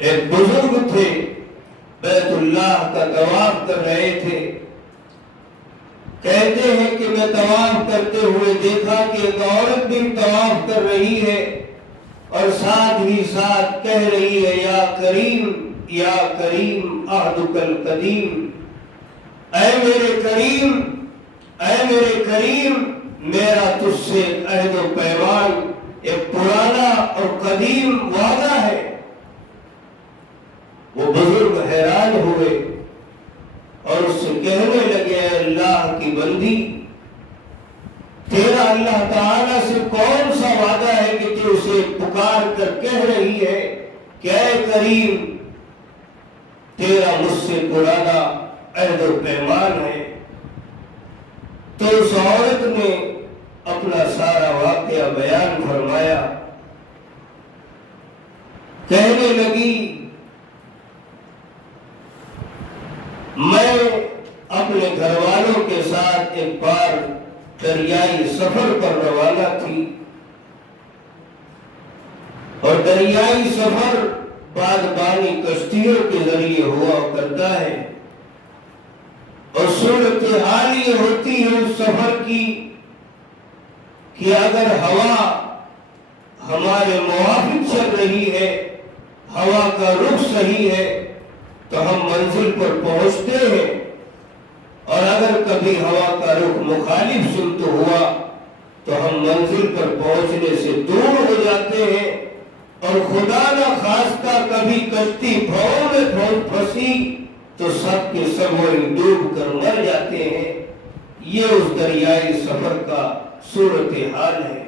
ایک بزرگ تھے، بیت اللہ کا طواف کر رہے تھے۔ کہتے ہیں کہ میں طواف کرتے ہوئے دیکھا کہ ایک عورت بھی طواف کر رہی ہے اور ساتھ ہی ساتھ کہہ رہی ہے یا کریم یا کریم عہدک القدیم، اے میرے کریم، اے میرے کریم، میرا تجھ سے عہد و پیمان ایک پرانا اور قدیم وعدہ ہے۔ وہ بزرگ حیران ہوئے اور اس سے کہنے لگے، اے اللہ کی بندی، تیرا اللہ تعالیٰ سے کون سا وعدہ ہے کہ تو اسے پکار کر کہہ رہی ہے کہ اے کریم، تیرا مجھ سے پرانا عہد و پیمان ہے۔ تو اس عورت نے اپنا سارا واقعہ بیان فرمایا، کہنے لگی، میں اپنے گھر والوں کے ساتھ ایک بار دریائی سفر پر روانہ تھی، اور دریائی سفر بادبانی کشتیوں کے ذریعے ہوا کرتا ہے، اور صورتحال یہ ہوتی ہے اس سفر کی کہ اگر ہوا ہمارے موافق چل رہی ہے، ہوا کا رخ صحیح ہے تو ہم منزل پر پہنچتے ہیں، اور اگر کبھی ہوا کا رخ مخالف سمت ہوا تو ہم منزل پر پہنچنے سے دور ہو جاتے ہیں، اور خدا نہ خواستہ کبھی کشتی بھاؤ میں پھنسی تو سب کے سب وہیں ڈوب کر مر جاتے ہیں۔ یہ اس دریائی سفر کا صورتحال ہے۔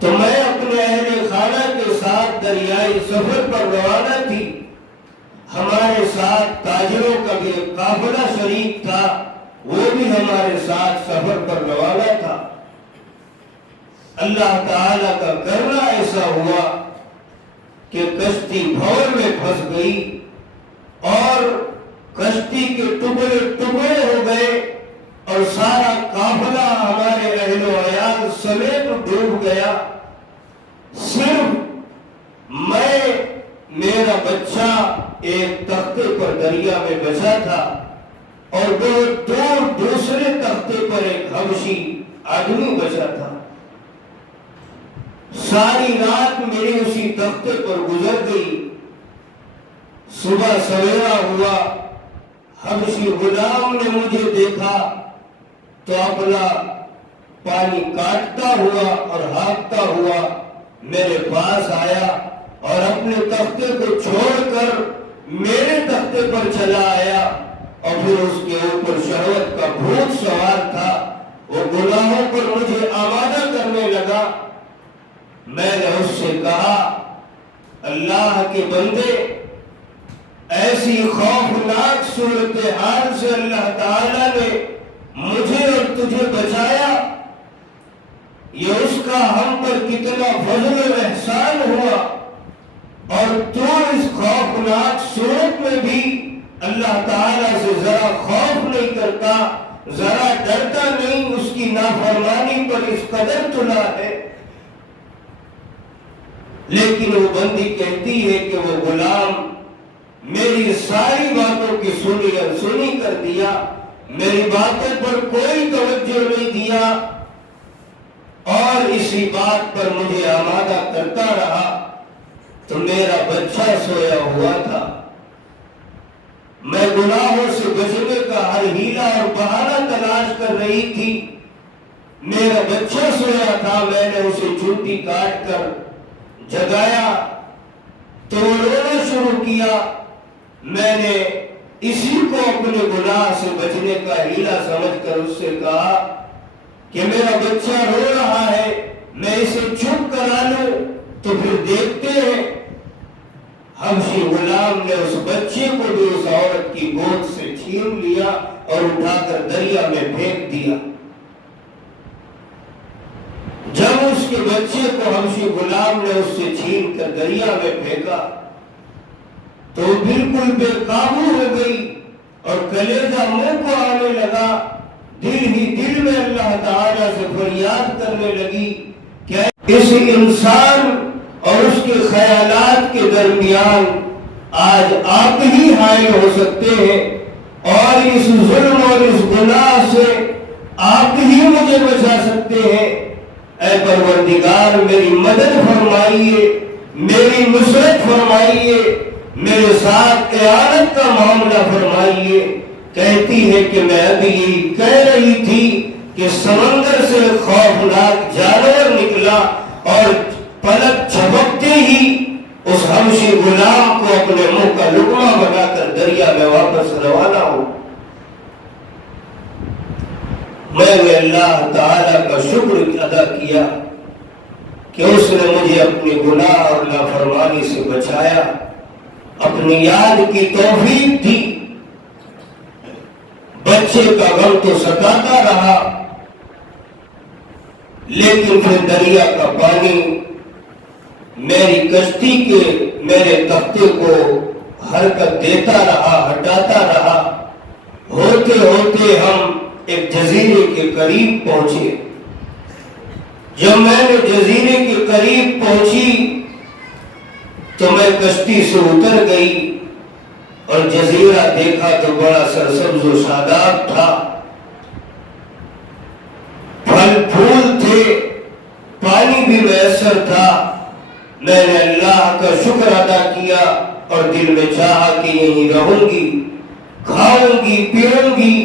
تو میں اپنے اہل خانہ کے ساتھ دریائی سفر پر روانہ تھی، ہمارے ساتھ تاجروں کا بھی ایک قافلہ شریک تھا، وہ بھی ہمارے ساتھ سفر پر روانہ تھا۔ اللہ تعالیٰ کا کرنا ایسا ہوا کہ کشتی بھور میں پھنس گئی اور کشتی کے ٹکڑے ٹکڑے ہو گئے، اور سارا قافلہ ہمارے اہل و عیال سمیت ڈوب گیا۔ صرف میں، میرا بچہ ایک تختے پر دریا میں بچا تھا، اور بہت دور دوسرے تختے پر ایک حبشی آدمی بچا تھا۔ ساری رات میری اسی تختے پر گزر گئی۔ صبح سویرا ہوا، حبشی غلام نے مجھے دیکھا تو اپنا پانی کاٹتا ہوا اور ہانکتا ہوا میرے پاس آیا، اور اپنے تختے کو چھوڑ کر میرے تختے پر چلا آیا، اور پھر اس کے اوپر شہوت کا بھوت سوار تھا، وہ گناہوں پر مجھے آمادہ کرنے لگا۔ میں نے اس سے کہا، اللہ کے بندے، ایسی خوفناک صورتحال سے اللہ تعالیٰ نے مجھے اور تجھے بچایا، یہ اس کا ہم پر کتنا فضل و احسان ہوا، اور تو اس خوفناک صورت میں بھی اللہ تعالیٰ سے ذرا خوف نہیں کرتا، ذرا ڈرتا نہیں، اس کی نافرمانی پر اس قدر تلا ہے۔ لیکن وہ بندی کہتی ہے کہ وہ غلام میری ساری باتوں کی سنی کر دیا، میری باتوں پر کوئی توجہ نہیں دیا، اور اسی بات پر مجھے آمادہ کرتا رہا، تو میرا بچہ سویا ہوا تھا۔ میں گناہوں سے بچنے کا ہر ہیلا اور بہانہ تلاش کر رہی تھی، میرا بچہ سویا تھا، میں نے اسے چونٹی کاٹ کر جگایا تو وہ رونا شروع کیا۔ میں نے اسی کو اپنے گناہ سے بچنے کا ہیلا سمجھ کر اس سے کہا کہ میرا بچہ رو رہا ہے، میں اسے چپ کرا لوں تو پھر دیکھتے ہیں۔ حبشی غلام نے اس بچے کو بھی اس عورت کی گود سے چھین لیا اور اٹھا کر دریا میں پھینک دیا۔ جب اس کے بچے کو حبشی غلام نے اس سے چھین کر دریا میں پھینکا تو بالکل بے قابو ہو گئی، اور کلیجہ منہ کو آنے لگا، دل ہی دل میں اللہ تعالیٰ سے فریاد کرنے لگی کہ اس انسان اور اس کے خیالات کے درمیان آج آپ ہی حائل ہو سکتے ہیں، اور اس ظلم اور اس گناہ سے آپ ہی مجھے بچا سکتے ہیں۔ اے پروردگار میری مدد فرمائیے، میری نصرت فرمائیے، میرے ساتھ اعانت کا معاملہ فرمائیے۔ کہتی ہے کہ میں ابھی یہی کہہ رہی تھی کہ سمندر سے خوفناک جانور نکلا اور پلک جھپکتے ہی اس حبشی غلام کو اپنے منہ کا لقمہ بنا کر دریا میں واپس روانہ ہو۔ میں نے اللہ تعالیٰ کا شکر ادا کیا کہ اس نے مجھے اپنی گناہ اور نافرمانی سے بچایا، اپنی یاد کی توفیق دی۔ بچے کا غم تو ستاتا رہا، لیکن پھر دریا کا پانی میری کشتی کے میرے تختے کو حرکت دیتا رہا، ہٹاتا رہا۔ ہوتے ہوتے ہم ایک جزیرے کے قریب پہنچے۔ جب میں نے جزیرے کے قریب پہنچی تو میں کشتی سے اتر گئی اور جزیرہ دیکھا تو بڑا سرسبز و شاداب تھا، پھل پھول تھے، پانی بھی میسر تھا۔ میں نے اللہ کا شکر ادا کیا اور دل میں چاہا کہ یہیں رہوں گی، کھاؤں گی، پیوں گی،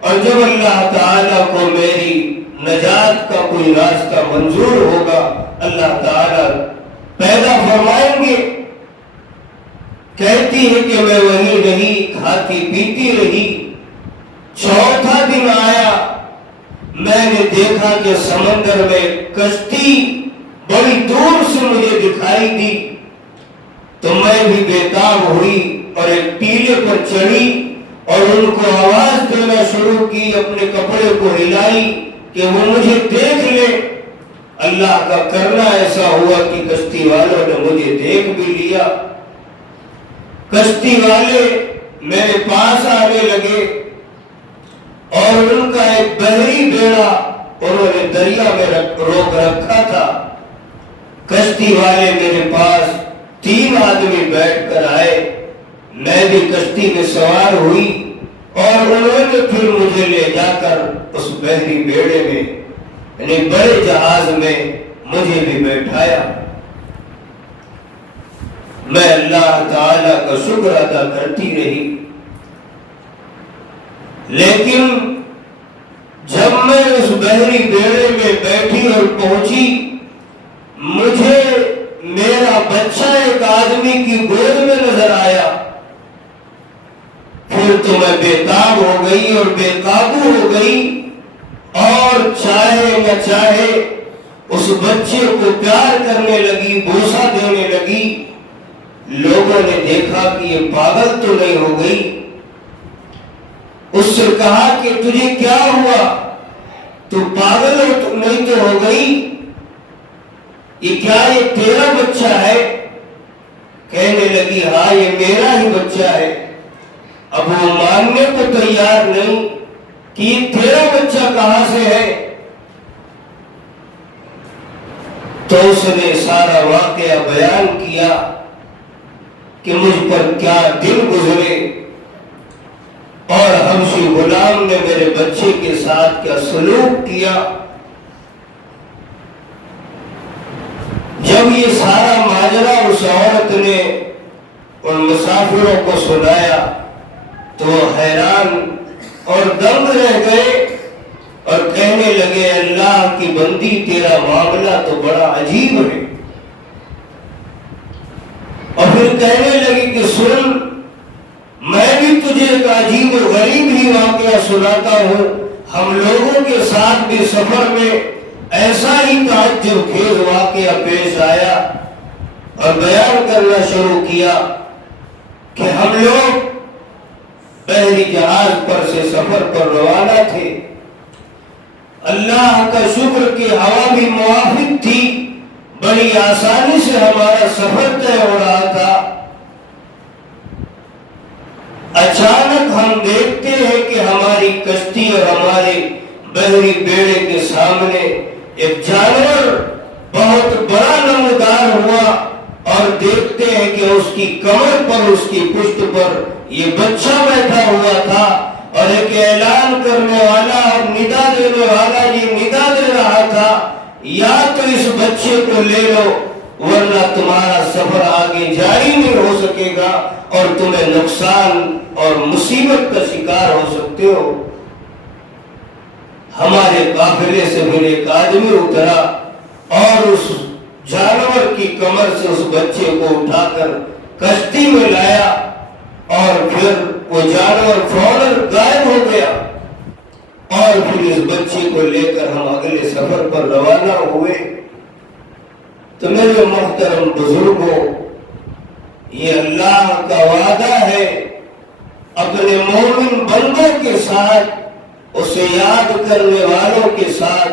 اور جب اللہ تعالیٰ کو میری نجات کا کوئی راستہ منظور ہوگا اللہ تعالیٰ پیدا فرمائیں گے۔ کہتی ہے کہ میں وہیں رہی، کھاتی پیتی رہی۔ چوتھا دن آیا، میں نے دیکھا کہ سمندر میں کشتی بڑی دور سے مجھے دکھائی دی، تو میں بھی بےتاب ہوئی اور ایک ٹیلے پر چڑھی اور ان کو آواز دینا شروع کی، اپنے کپڑے کو ہلائی کہ وہ مجھے دیکھ لے۔ اللہ کا کرنا ایسا ہوا کہ کشتی والوں نے مجھے دیکھ بھی لیا۔ کشتی والے میرے پاس آنے لگے اور ان کا ایک بحری بیڑا انہوں نے دریا میں روک رکھا تھا۔ کشتی والے میرے پاس 3 آدمی بیٹھ کر آئے، میں بھی کشتی میں سوار ہوئی اور انہوں نے پھر مجھے لے جا کر اس بحری بیڑے میں یعنی بڑے جہاز میں مجھے بھی بیٹھایا۔ میں اللہ تعالیٰ کا شکر ادا کرتی رہی، لیکن جب میں اس بحری بیڑے میں بیٹھی اور پہنچی، مجھے میرا بچہ ایک آدمی کی گود میں نظر آیا۔ پھر تو میں بےتاب ہو گئی اور بے قابو ہو گئی، اور چاہے نہ چاہے اس بچے کو پیار کرنے لگی، بوسہ دینے لگی۔ لوگوں نے دیکھا کہ یہ پاگل تو نہیں ہو گئی۔ اس سے کہا کہ تجھے کیا ہوا، تو پاگل ہو نہیں تو ہو گئی، یہ کیا یہ تیرا بچہ ہے؟ کہنے لگی ہاں یہ میرا ہی بچہ ہے۔ اب وہ ماننے کو تیار نہیں کہ یہ تیرا بچہ کہاں سے ہے۔ تو اس نے سارا واقعہ بیان کیا کہ مجھ پر کیا دن گزرے اور حبشی غلام نے میرے بچے کے ساتھ کیا سلوک کیا۔ جب یہ سارا ماجرا اس عورت نے ان مسافروں کو سنایا تو حیران اور دنگ رہ گئے اور کہنے لگے اللہ کی بندی تیرا معاملہ تو بڑا عجیب ہے۔ اور پھر کہنے لگی کہ سن، میں بھی تجھے ایک عجیب اور غریب ہی واقعہ سناتا ہوں۔ ہم لوگوں کے ساتھ بھی سفر میں ایسا ہی تعجب خیز واقعہ پیش آیا، اور بیان کرنا شروع کیا کہ ہم لوگ بحری جہاز پر سے سفر پر روانہ تھے۔ اللہ کا شکر کہ ہوا بھی موافق تھی، بڑی آسانی سے ہمارا سفر طے ہو رہا تھا۔ اچانک ہم دیکھتے ہیں کہ ہماری کشتی اور ہمارے بحری بیڑے کے سامنے ایک جانور بہت بڑا نمودار ہوا دیکھتے ہیں کہ اس کی کمر پر، اس کی پشت پر یہ بچہ بیٹھا ہوا تھا، اور ایک اعلان کرنے والا اور ندا دینے والا یہ ندا دے رہا تھا، یا تو اس بچے کو لے لو ورنہ تمہارا سفر آگے جاری نہیں ہو سکے گا اور تمہیں نقصان اور مصیبت کا شکار ہو سکتے ہو۔ ہمارے قافلے سے پھر ایک آدمی اترا اور اس جانور کی کمر سے اس بچے کو اٹھا کر کشتی میں لایا، اور پھر وہ جانور فوراً غائب ہو گیا، اور پھر اس بچے کو لے کر ہم اگلے سفر پر روانہ ہوئے۔ تو میرے محترم بزرگوں، یہ اللہ کا وعدہ ہے اپنے مومن بندوں کے ساتھ، اسے یاد کرنے والوں کے ساتھ،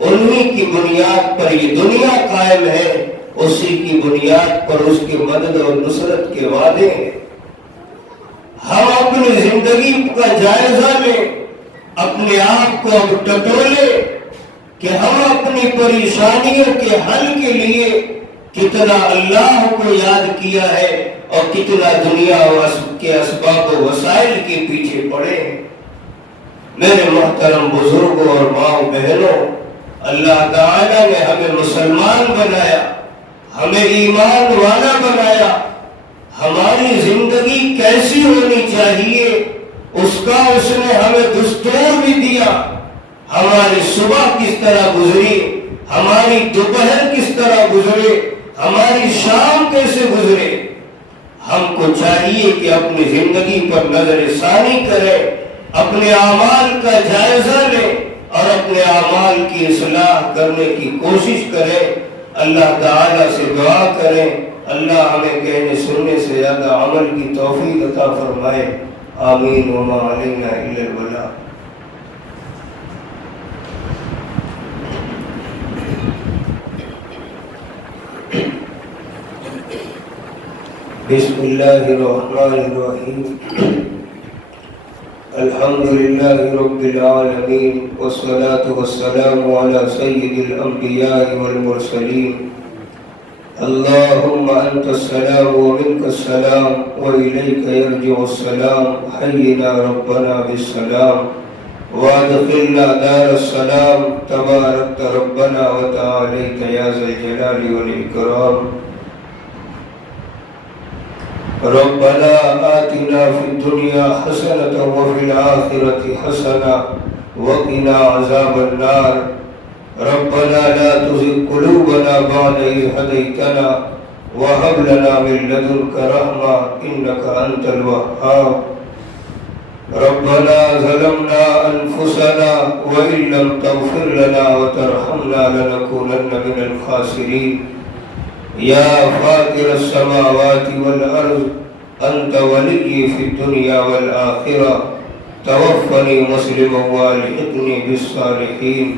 انہی کی بنیاد پر یہ دنیا قائم ہے، اسی کی بنیاد پر اس کی مدد اور نصرت کے وعدے ہیں۔ ہم اپنی زندگی کا جائزہ لیں، اپنے آپ کو اب ٹٹولے کہ ہم اپنی پریشانیوں کے حل کے لیے کتنا اللہ کو یاد کیا ہے اور کتنا دنیا کے اسباب و وسائل کے پیچھے پڑے ہیں۔ میرے محترم بزرگوں اور ماں بہنوں، اللہ تعالیٰ نے ہمیں مسلمان بنایا، ہمیں ایمان والا بنایا، ہماری زندگی کیسی ہونی چاہیے اس کا اس نے ہمیں دستور بھی دیا۔ ہماری صبح کس طرح گزری، ہماری دوپہر کس طرح گزرے، ہماری شام کیسے گزرے، ہم کو چاہیے کہ اپنی زندگی پر نظر ثانی کریں، اپنے اعمال کا جائزہ لیں اور اپنے اعمال کی اصلاح کرنے کی کوشش کریں۔ اللہ تعالیٰ سے دعا کریں اللہ ہمیں کہنے سننے سے زیادہ عمل کی توفیق عطا فرمائے، آمین وما علینا الا البلاغ۔ بسم اللہ الرحمن الرحیم، الحمد للہ رب العالمین، والصلاة والسلام علی سید الانبیاء والمرسلین۔ اللہم انت السلام ومنک السلام وإلیک یرجع السلام، حینا ربنا بالسلام وادخلنا دار السلام، تبارکت ربنا وتعالیت یا ذا الجلال والإکرام۔ ربنا آتنا فی الدنیا حسنة وفی الآخرة حسنة وقنا عذاب النار۔ ربنا لا تزغ قلوبنا بعد إذ هديتنا وهب لنا من لدنك رحمة إنك أنت الوهاب۔ ربنا ظلمنا أنفسنا وإن لم تغفر لنا وترحمنا لنكونن من الخاسرين۔ يا فاطر السماوات والأرض أنت ولي في الدنيا والآخرة، توفني مسلما والحقني بالصالحين۔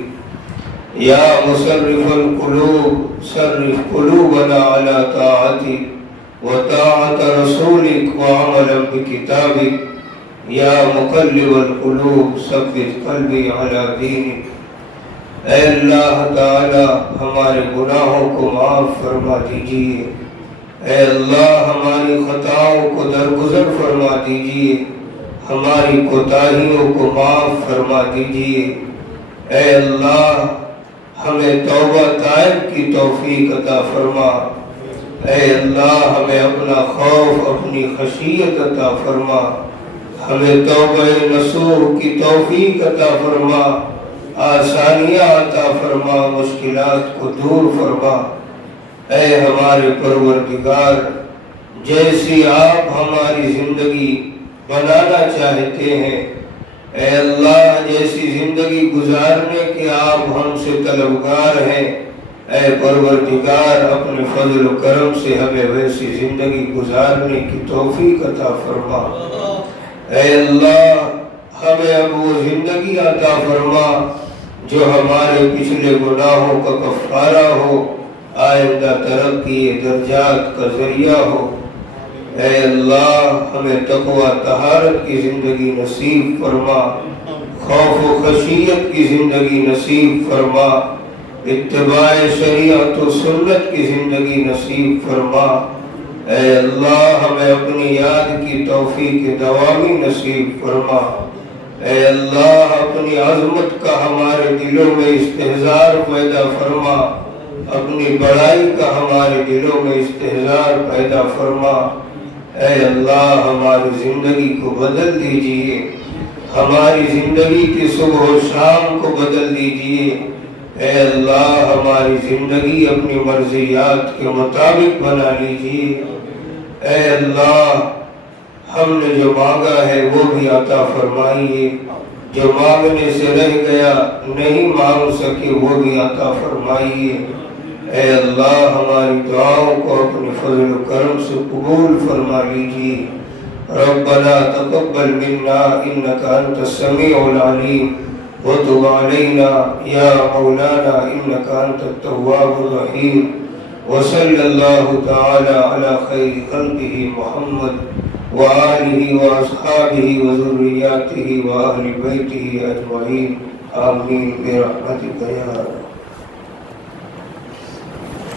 یا مصرف القلوب صرف قلوبنا على طاعتك وطاعت رسولك وعملا بكتابك، یا مقلب القلوب ثبت قلبی على دینک۔ اے اللہ تعالی ہمارے گناہوں کو معاف فرما دیجئے، اے اللہ ہماری خطاؤں کو درگزر فرما دیجئے، ہماری کوتاہیوں کو معاف فرما دیجئے۔ اے اللہ ہمیں توبہ تائب کی توفیق عطا فرما، اے اللہ ہمیں اپنا خوف اپنی خشیت عطا فرما، ہمیں توبہ نصوح کی توفیق عطا فرما، آسانیاں عطا فرما، مشکلات کو دور فرما۔ اے ہمارے پروردگار، جیسی آپ ہماری زندگی بنانا چاہتے ہیں، اے اللہ جیسی زندگی گزارنے کے آپ ہم سے طلبگار ہیں، اے پروردگار اپنے فضل و کرم سے ہمیں ویسی زندگی گزارنے کی توفیق عطا فرما۔ اے اللہ ہمیں اب وہ زندگی عطا فرما جو ہمارے پچھلے گناہوں کا کفارہ ہو، آئندہ ترقی درجات کا ذریعہ ہو۔ اے اللہ ہمیں تقوی طہارت کی زندگی نصیب فرما، خوف و خشیت کی زندگی نصیب فرما، اتباع شریعت و سنت کی زندگی نصیب فرما۔ اے اللہ ہمیں اپنی یاد کی توفیق دوامی نصیب فرما۔ اے اللہ اپنی عظمت کا ہمارے دلوں میں استحضار پیدا فرما، اپنی بڑائی کا ہمارے دلوں میں استحضار پیدا فرما۔ اے اللہ ہماری زندگی کو بدل دیجئے، ہماری زندگی کی صبح و شام کو بدل دیجئے۔ اے اللہ ہماری زندگی اپنی مرضیات کے مطابق بنا لیجئے۔ اے اللہ ہم نے جو مانگا ہے وہ بھی عطا فرمائیے، جو مانگنے سے رہ گیا نہیں مانگ سکے وہ بھی عطا فرمائیے۔ اے اللہ ہماری دعاؤں کو اپنے فضل و کرم سے قبول فرما لیجیے۔ ربنا تقبل منا انك انت السميع العليم وتب علينا يا مولانا انك انت التواب الرحيم وصلى الله تعالى على خير خلقه محمد وآله وأصحابه وذرياته وأهل بيته أجمعين آمين برحمتك يا رب۔